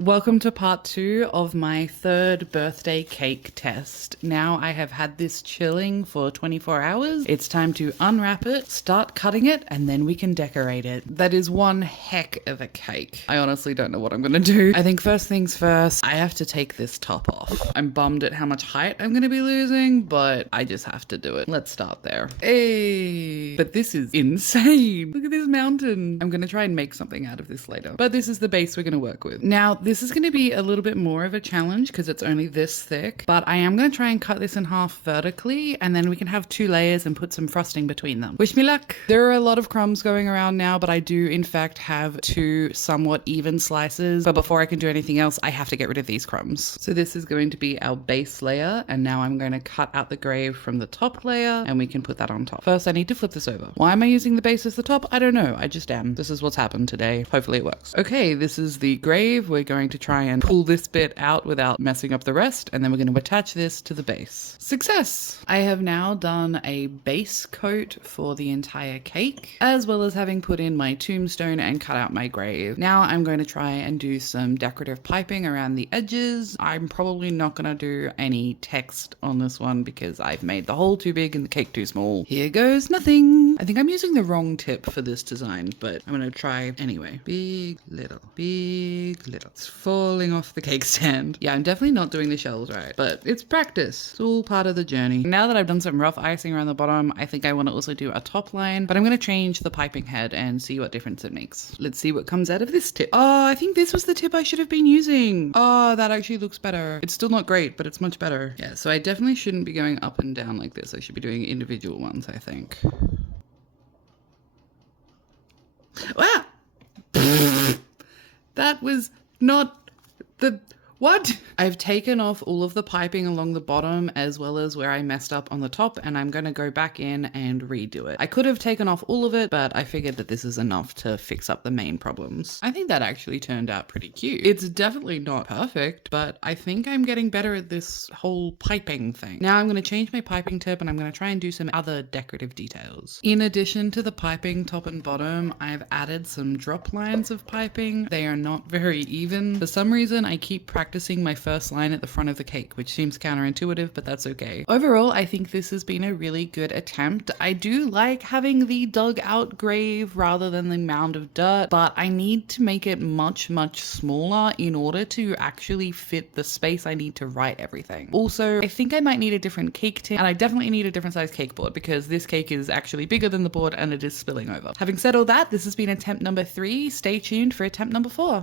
Welcome to part 2 of my third birthday cake test. Now I have had this chilling for 24 hours. It's time to unwrap it, start cutting it, and then we can decorate it. That is one heck of a cake. I honestly don't know what I'm gonna do. I think first things first, I have to take this top off. I'm bummed at how much height I'm gonna be losing, but I just have to do it. Let's start there. Hey, but this is insane. Look at this mountain. I'm gonna try and make something out of this later, but this is the base we're gonna work with. Now, this is going to be a little bit more of a challenge because it's only this thick, but I am going to try and cut this in half vertically, and then we can have 2 layers and put some frosting between them. Wish me luck. There are a lot of crumbs going around now, but I do in fact have 2 somewhat even slices. But before I can do anything else, I have to get rid of these crumbs. So this is going to be our base layer, and now I'm going to cut out the grave from the top layer and we can put that on top. First, I need to flip this over. Why am I using the base as the top? I don't know. I just am. This is what's happened today. Hopefully it works. Okay, this is the grave. We're going to try and pull this bit out without messing up the rest, and then we're going to attach this to the base. Success! I have now done a base coat for the entire cake, as well as having put in my tombstone and cut out my grave. Now I'm going to try and do some decorative piping around the edges. I'm probably not going to do any text on this one because I've made the hole too big and the cake too small. Here goes nothing. I think I'm using the wrong tip for this design, but I'm going to try anyway. Big, little, big, little. It's falling off the cake stand. Yeah, I'm definitely not doing the shells right, but it's practice. It's all part of the journey. Now that I've done some rough icing around the bottom, I think I want to also do a top line, but I'm going to change the piping head and see what difference it makes. Let's see what comes out of this tip. Oh, I think this was the tip I should have been using. Oh, that actually looks better. It's still not great, but it's much better. Yeah, so I definitely shouldn't be going up and down like this. I should be doing individual ones, I think. Wow! That was not what? I've taken off all of the piping along the bottom as well as where I messed up on the top, and I'm going to go back in and redo it. I could have taken off all of it, but I figured that this is enough to fix up the main problems. I think that actually turned out pretty cute. It's definitely not perfect, but I think I'm getting better at this whole piping thing. Now I'm going to change my piping tip and I'm going to try and do some other decorative details. In addition to the piping top and bottom, I've added some drop lines of piping. They are not very even. For some reason, I keep practicing my first line at the front of the cake, which seems counterintuitive, but that's okay. Overall, I think this has been a really good attempt. I do like having the dug out grave rather than the mound of dirt, but I need to make it much smaller in order to actually fit the space I need to write everything. Also, I think I might need a different cake tin, and I definitely need a different size cake board because this cake is actually bigger than the board and it is spilling over. Having said all that, this has been attempt number 3. Stay tuned for attempt number 4.